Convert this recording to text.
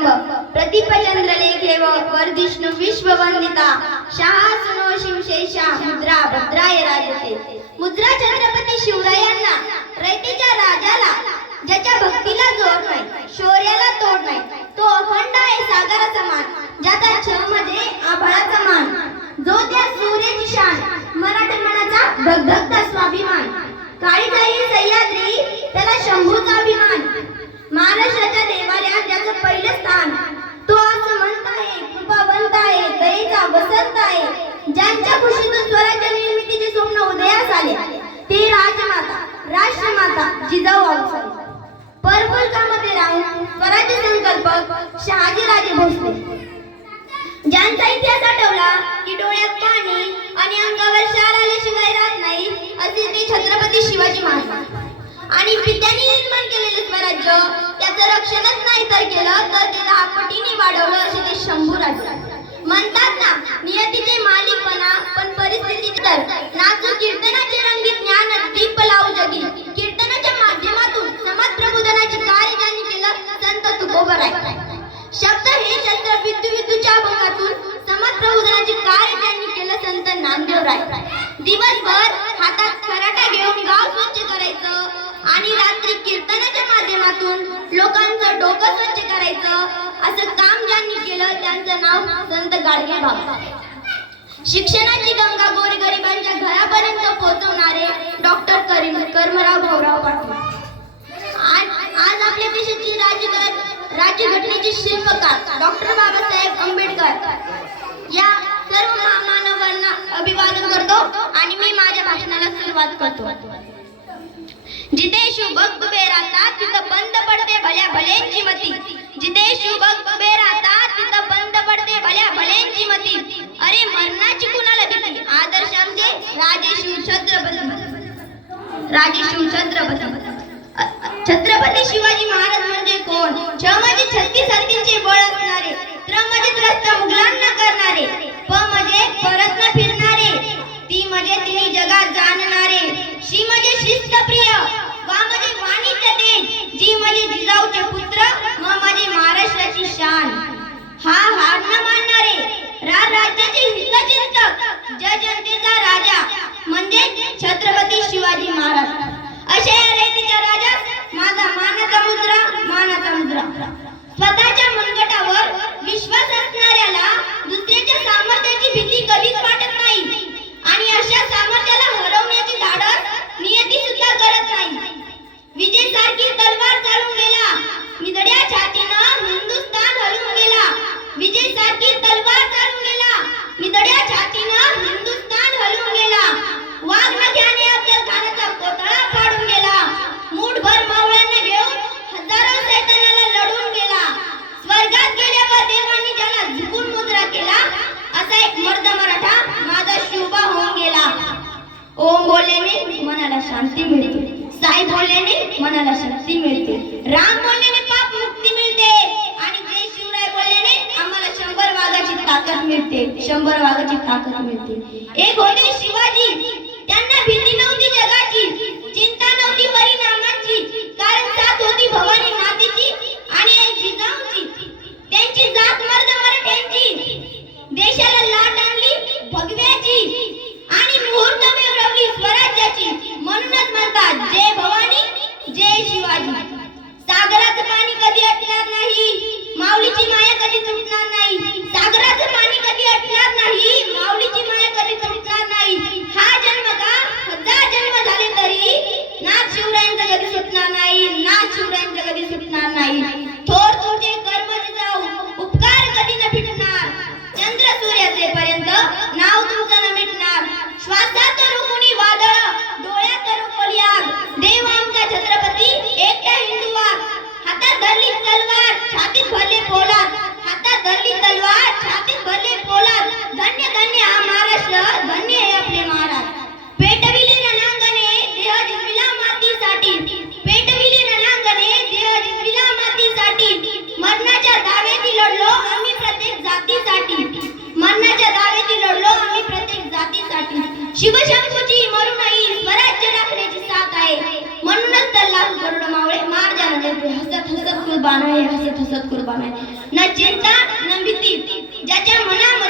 प्रदीपचंद्र लेखे वर्धिष्णु विश्ववंदिता. शहा सुनो शिवशेषा मुद्रा भद्राय राजते. मुद्रा छत्रपती शिवरायांना रयतेच्या राजाला ज्याच्या भक्तीला जोड नाही शौर्याला तोड नाही. तो अखंड आहे सागरा समान ज्याचा छ मध्ये म्हणजे आभाळाचा मान. जो त्या सूर्याची शान मराठी मनाचा धगधगता स्वाभिमान. काळी जाई सह्याद्री त्याला शंभूचा अभिमान. महाराष्ट्राच्या देवालयात ज्याचं पहिलं स्थान. तो असं म्हणत आहे कृपावंत आहे दयेचा वसंत आहे. ज्यांच्या खुशीतून स्वराज्य निर्मितीचे स्वप्न उदयास आले ते राजमाता राष्ट्रमाता जिजाऊ आऊसाहेब परमुलकामध्ये राहून स्वराज्य संकल्पक शहाजीराजे भोसले. ज्यांचा इतिहास आठवला की डोळ्यात पाणी आणि अंगावर शार आल्याशिवाय राहत नाही असे ते छत्रपती शिवाजी महाराज. आणि पित्याने निर्माण केलेले स्वराज्य त्याचं रक्षणच नाही तर केलं तर ते दहा पटीने वाढवलं असे ते शंभू राजे. म्हणतात ना नियतीचे मालिकपणा पण परिस्थिती तर. नाचू कीर्तनाचे रंगीत ज्ञान दीप लावू जगी. कीर्तनाच्या माध्यमातून समाज प्रबोधनाचे कार्य ज्यांनी केलं संत तुकोबर आहे शब्द हे शस्त्र विद्यू विद्यूच्या अभंगातून समाज प्रबोधनाचे कार्य ज्यांनी केलं संत नामदेव राय दिवसभर हातात खराटा घेऊन गाव स्वच्छ करायचं आणि रात्री कीर्तनाच्या माध्यमातून लोकांचं डोकं स्वच्छ करायचं. असं काम ज्यांनी केलं त्यांचं नाव संत गाडगे बाबा. शिक्षणाची गंगा गोरगरिबांच्या घरापर्यंत पोहोचवणारे डॉक्टर करीम कर्मराव भाऊराव पाटील. आज आज आपल्या देशाची राज्यघट राज्यघटनेचे शिल्पकार डॉक्टर बाबासाहेब आंबेडकर या सर्व मानवांना अभिवादन करतो आणि मी माझ्या भाषणाला सुरुवात करतो. जिथे शुभक उभे राहतात तिथं बंद पडते भल्या भल्यांची मती. जिथे शुभक उभे राहतात तिथं बंद पडते भल्या भल्यांची मती. अरे मरणाची कुणाला भीती? आदर्श आमचे राजे शिव छत्रपती. राजे शिव छत्रपती छत्रपती शिवाजी महाराज म्हणजे कोण? छ म्हणजे छत्तीस हत्तींचे बळ असणारे त्र म्हणजे त्रस्त मुघलांना करणारे. प म्हणजे परत न फिरणारे. ती म्हणजे तिने म्हणजे महाराष्ट्राची शान. हा हार न मानणारे रा राज्याचे हितचिंतक ज जनतेचा राजा म्हणजे छत्रपती शिवाजी महाराज. अशा या रेतीच्या राजा माझा मानाचा मुद्रा मानाचा मुद्रा. स्वतःच्या मनगटावर विश्वास असणाऱ्याला दुसऱ्याच्या सामर्थ्याची भीती कधीच बोलल्याने मनाला शांती मिळते. साई बोलल्याने मनाला शक्ती मिळते. राम बोलल्याने पाप मुक्ती मिळते. आणि जय शिवराय बोलल्याने आम्हाला शंभर वाघाची ताकद मिळते. शंभर वाघाची ताकद मिळते. एक होते शिवाजी. त्यांना भीती नव्हती जगाची चिंता नव्हती परिणामाची कारण साथ होती भवानी मातेची आणि आई जिजाऊची त्यांची जात मर्द मराठ्यांची देशाला लाट आणली भगव्याची आणि मुहूर्त मिळवली स्वराज्याची म्हणूनच म्हणतात जय भवानी जय शिवाजी सागराचं पाणी कधी अटणार नाही माऊलीची माया कधी तुटणार नाही सागराचं पाणी कधी अटणार नाही माऊलीची माया कधी तुटणार नाही हा जन्म का हजार जन्म झाले तरी नाथ शिवरायांचा कधी सुटणार नाही ना शिवरायांचा कधी सुटणार नाही. थोर थोडे कर्मच जाऊ उपकार कधी न फिटणार चंद्र सूर्याचे पर्यंत नाव तुमचं न मिटणार. श्वासात रुकुणी वादळ डोळ्यात रुकली आग. देव आमचा छत्रपती एकटा हिंदू वाघ हातात धरली तलवार छातीत भरले पोलाद. हातात धरली तलवार छातीत भरले पोलाद. धन्य धन्य हा महाराष्ट्र धन्य हे आपले महाराष्ट्र शिवशंभूची मरुणाई स्वराज्य राखण्याची साथ आहे. म्हणूनच तर लाख करोड मावळे मार जाणं म्हणजे हसत हसत कुर्बान आहे हसत हसत कुर्बान आहे. ना चिंता न भीती ज्याच्या मनामध्ये